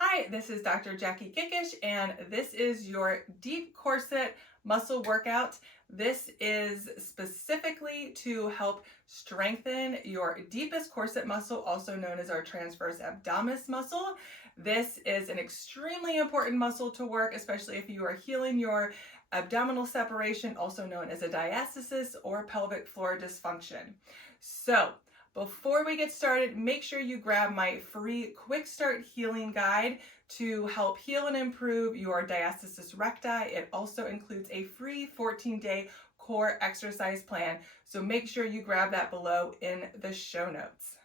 Hi, this is Dr. Jackie Kickish, and this is your deep corset muscle workout. This is specifically to help strengthen your deepest corset muscle, also known as our transverse abdominis muscle. This is an extremely important muscle to work, especially if you are healing your abdominal separation, also known as a diastasis or pelvic floor dysfunction. So, before we get started, make sure you grab my free Quick Start Healing Guide to help heal and improve your diastasis recti. It also includes a free 14-day core exercise plan. So make sure you grab that below in the show notes.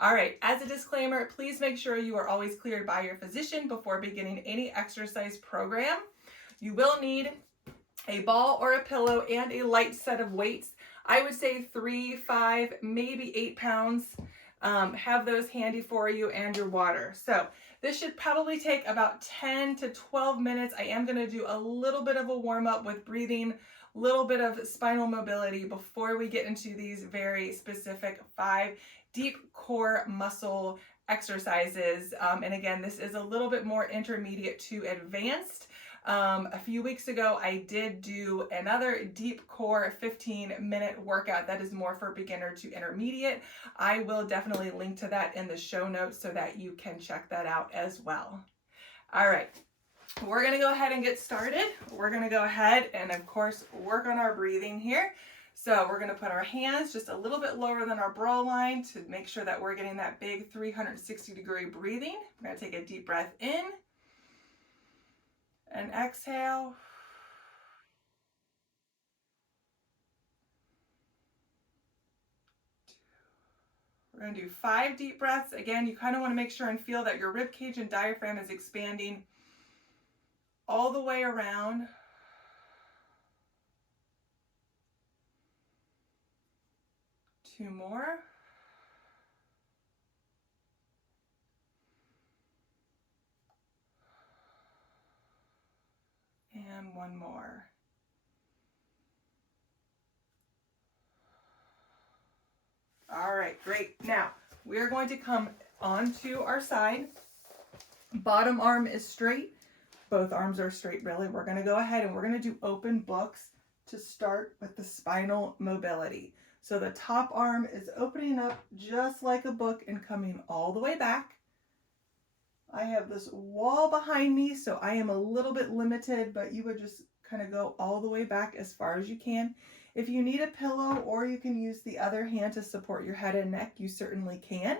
All right, as a disclaimer, please make sure you are always cleared by your physician before beginning any exercise program. You will need a ball or a pillow and a light set of weights. I would say 3, 5, maybe 8 pounds. Have those handy for you, and your water. So this should probably take about 10 to 12 minutes. I am going to do a little bit of a warm up with breathing, a little bit of spinal mobility before we get into these very specific 5 deep core muscle exercises. And again, this is a little bit more intermediate to advanced. A few weeks ago, I did do another deep core 15-minute workout that is more for beginner to intermediate. I will definitely link to that in the show notes so that you can check that out as well. All right, we're going to go ahead and get started. We're going to go ahead and, of course, work on our breathing here. So we're going to put our hands just a little bit lower than our brow line to make sure that we're getting that big 360-degree breathing. I'm going to take a deep breath in and exhale. We're going to do 5 deep breaths. Again, you kind of want to make sure and feel that your rib cage and diaphragm is expanding all the way around. Two more. And one more. All right, great. Now, we're going to come onto our side. Bottom arm is straight. Both arms are straight, really. We're going to go ahead and we're going to do open books to start with the spinal mobility. So the top arm is opening up just like a book and coming all the way back. I have this wall behind me, so I am a little bit limited, but you would just kind of go all the way back as far as you can. If you need a pillow or you can use the other hand to support your head and neck, you certainly can.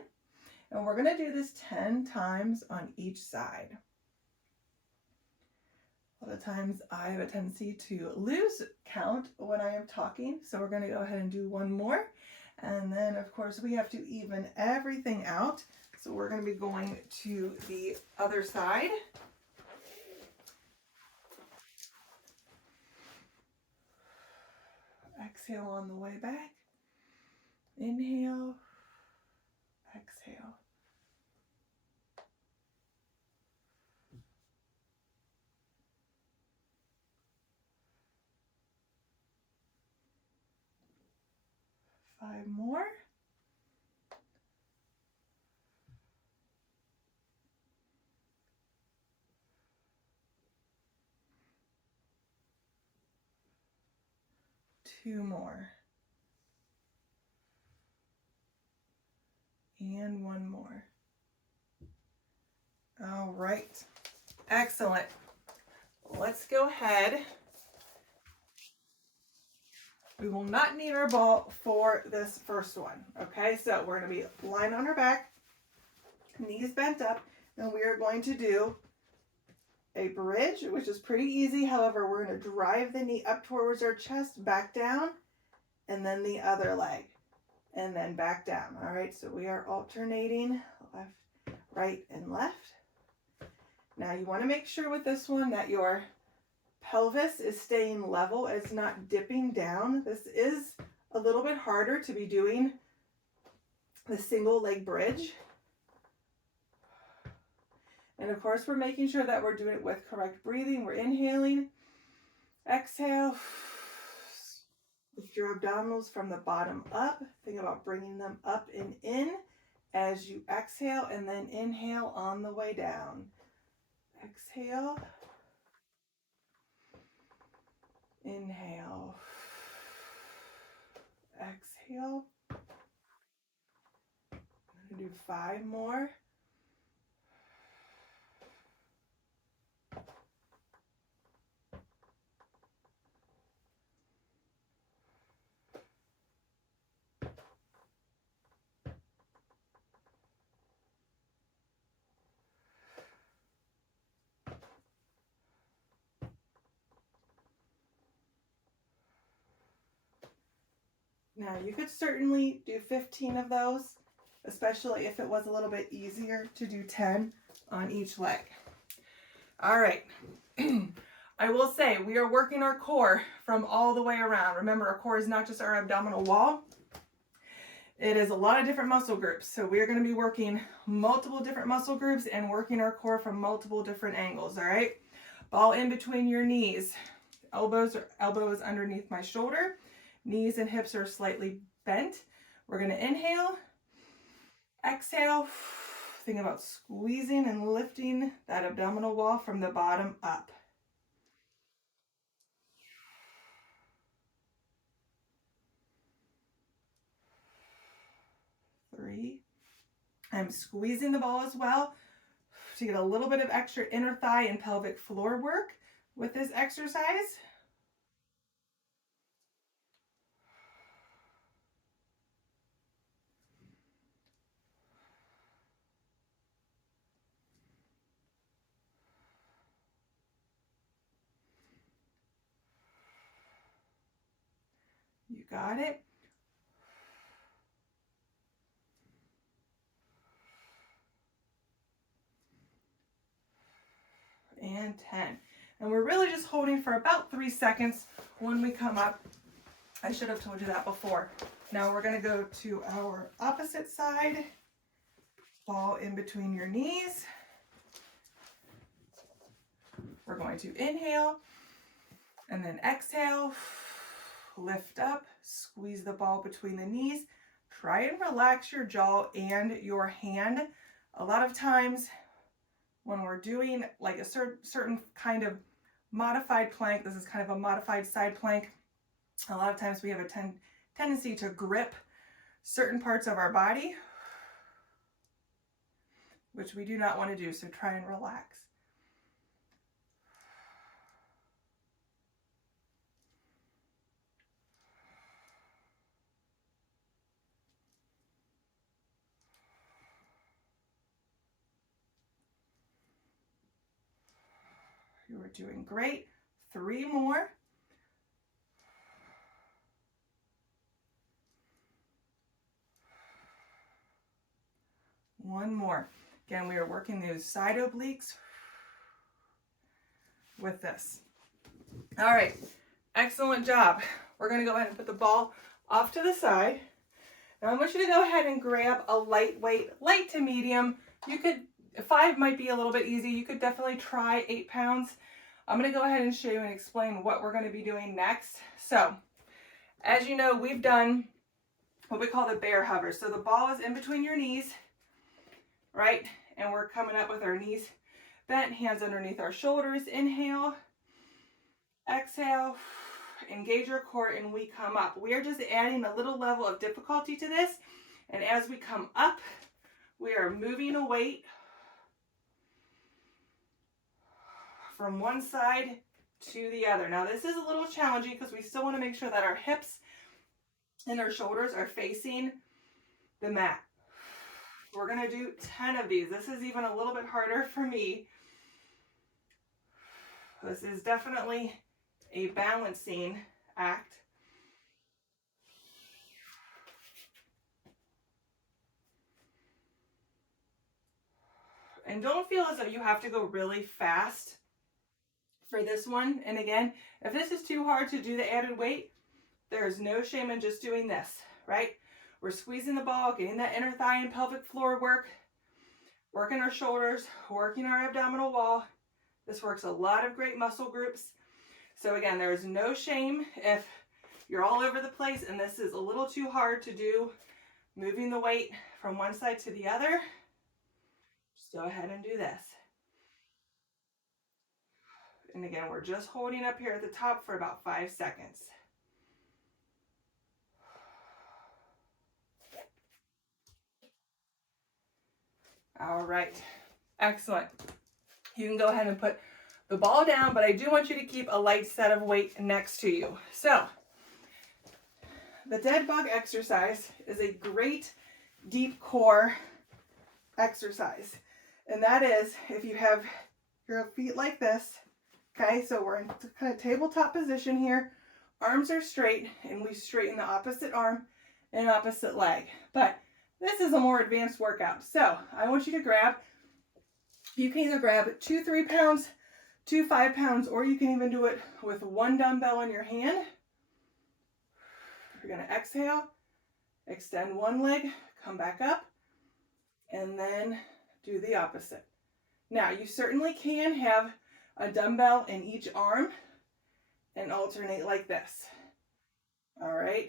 And we're going to do this 10 times on each side. A lot of times I have a tendency to lose count when I am talking, so we're going to go ahead and do one more. And then, of course, we have to even everything out. So we're going to be going to the other side. Exhale on the way back. Inhale. Exhale. Five more. Two more. And one more. All right. Excellent. Let's go ahead. We will not need our ball for this first one. Okay, so we're going to be lying on our back, knees bent up, and we are going to do a bridge, which is pretty easy. However, we're going to drive the knee up towards our chest, back down, and then the other leg, and then back down. All right, so we are alternating left, right, and left. Now you want to make sure with this one that your pelvis is staying level. It's not dipping down. This is a little bit harder to be doing the single leg bridge. And of course, we're making sure that we're doing it with correct breathing. We're inhaling, exhale, lift your abdominals from the bottom up. Think about bringing them up and in, as you exhale, and then inhale on the way down. Exhale. Inhale. Exhale. I'm going to do 5 more. Now you could certainly do 15 of those, especially if it was a little bit easier to do 10 on each leg. All right. I will say we are working our core from all the way around. Remember, our core is not just our abdominal wall. It is a lot of different muscle groups. So we are going to be working multiple different muscle groups and working our core from multiple different angles. All right. Ball in between your knees. Elbows underneath my shoulder. Knees and hips are slightly bent. We're going to inhale, exhale. Think about squeezing and lifting that abdominal wall from the bottom up. 3. I'm squeezing the ball as well to get a little bit of extra inner thigh and pelvic floor work with this exercise. You got it. And 10. And we're really just holding for about 3 seconds when we come up. I should have told you that before. Now we're going to go to our opposite side. Ball in between your knees. We're going to inhale and then exhale. Lift up, squeeze the ball between the knees. Try and relax your jaw and your hand. A lot of times when we're doing like a certain kind of modified plank, this is kind of a modified side plank, a lot of times we have a tendency to grip certain parts of our body, which we do not want to do, so try and relax. You are doing great. 3 more. One more. Again, we are working those side obliques with this. All right, excellent job. We're going to go ahead and put the ball off to the side. Now I want you to go ahead and grab a lightweight, light to medium. You could, 5 might be a little bit easy. You could definitely try 8 pounds. I'm going to go ahead and show you and explain what we're going to be doing next. So, as you know, we've done what we call the bear hover. So the ball is in between your knees, right? And we're coming up with our knees bent, hands underneath our shoulders. Inhale, exhale, engage your core, and we come up. We are just adding a little level of difficulty to this. And as we come up, we are moving a weight from one side to the other. Now this is a little challenging because we still want to make sure that our hips and our shoulders are facing the mat. We're going to do 10 of these. This is even a little bit harder for me. This is definitely a balancing act. And don't feel as though you have to go really fast for this one. And again, if this is too hard to do the added weight, there is no shame in just doing this, right? We're squeezing the ball, getting that inner thigh and pelvic floor work, working our shoulders, working our abdominal wall. This works a lot of great muscle groups. So again, there is no shame if you're all over the place and this is a little too hard to do moving the weight from one side to the other. Just go ahead and do this. And again, we're just holding up here at the top for about 5 seconds. All right, excellent. You can go ahead and put the ball down, but I do want you to keep a light set of weight next to you. So the dead bug exercise is a great deep core exercise. And that is if you have your feet like this, okay, so we're in kind of tabletop position here. Arms are straight, and we straighten the opposite arm and opposite leg. But this is a more advanced workout. So I want you to grab, you can either grab 2 3-pounds, 2 5-pounds, or you can even do it with one dumbbell in your hand. You're going to exhale, extend one leg, come back up, and then do the opposite. Now, you certainly can have a dumbbell in each arm and alternate like this. All right.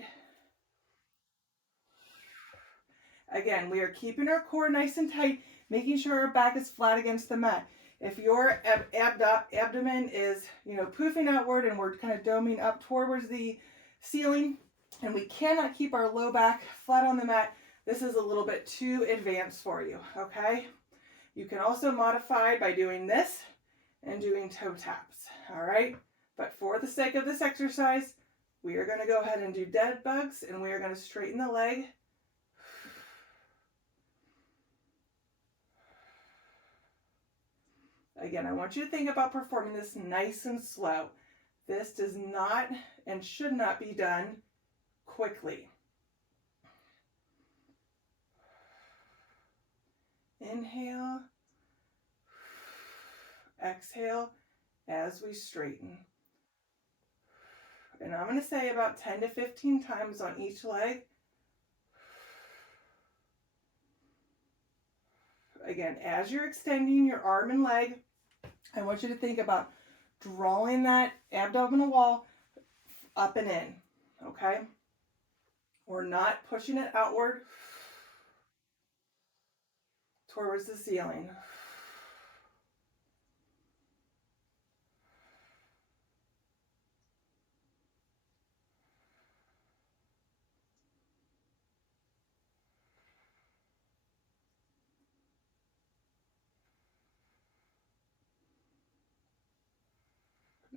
Again, we are keeping our core nice and tight, making sure our back is flat against the mat. If your abdomen is, poofing outward and we're kind of doming up towards the ceiling, and we cannot keep our low back flat on the mat, this is a little bit too advanced for you, okay? You can also modify by doing this and doing toe taps, all right? But for the sake of this exercise, we are going to go ahead and do dead bugs, and we are going to straighten the leg. Again, I want you to think about performing this nice and slow. This does not and should not be done quickly. Inhale, exhale as we straighten. And I'm going to say about 10 to 15 times on each leg. Again, as you're extending your arm and leg, I want you to think about drawing that abdominal wall up and in, okay? We're not pushing it outward towards the ceiling.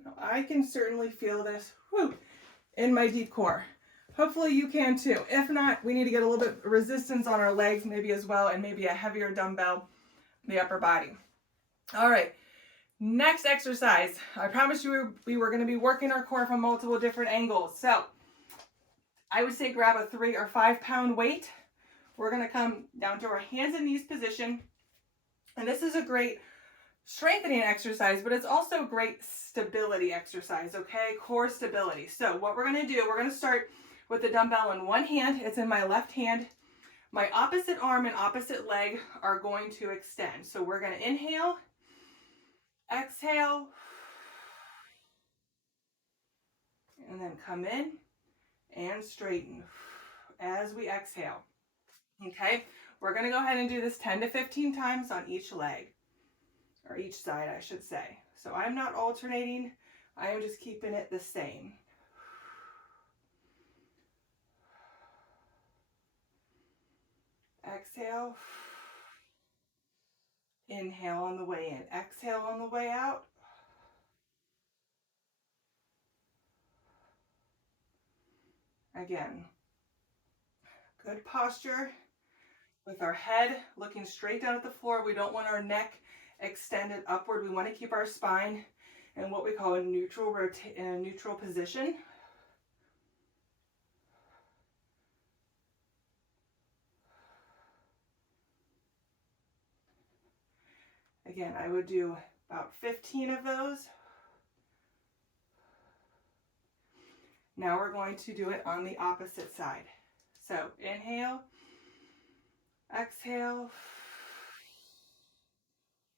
Now, I can certainly feel this in my deep core. Hopefully you can too. If not, we need to get a little bit of resistance on our legs maybe as well, and maybe a heavier dumbbell in the upper body. All right, next exercise. I promised you we were going to be working our core from multiple different angles. So I would say grab a 3 or 5 pound weight. We're going to come down to our hands and knees position. And this is a great strengthening exercise, but it's also a great stability exercise, okay? Core stability. So what we're going to do, we're going to start with the dumbbell in one hand. It's in my left hand. My opposite arm and opposite leg are going to extend. So we're going to inhale, exhale, and then come in and straighten as we exhale. Okay, we're going to go ahead and do this 10 to 15 times on each leg, or each side, I should say. So I'm not alternating. I am just keeping it the same. Exhale. Inhale on the way in. Exhale on the way out. Again, good posture with our head looking straight down at the floor. We don't want our neck extended upward. We want to keep our spine in what we call a neutral position. Again, I would do about 15 of those. Now we're going to do it on the opposite side. So inhale, exhale,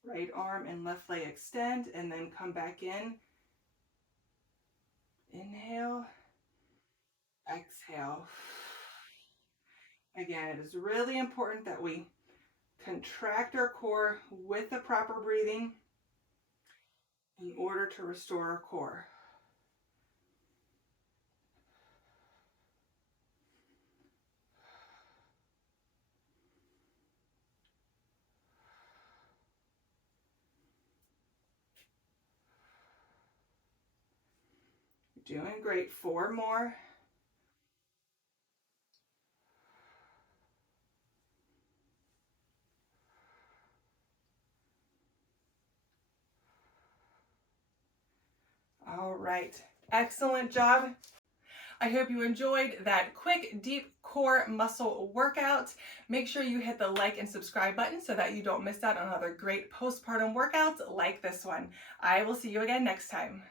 right arm and left leg extend, and then come back in. Inhale, exhale. Again, it is really important that we contract our core with the proper breathing in order to restore our core. You're doing great. 4 more. All right. Excellent job. I hope you enjoyed that quick, deep core muscle workout. Make sure you hit the like and subscribe button so that you don't miss out on other great postpartum workouts like this one. I will see you again next time.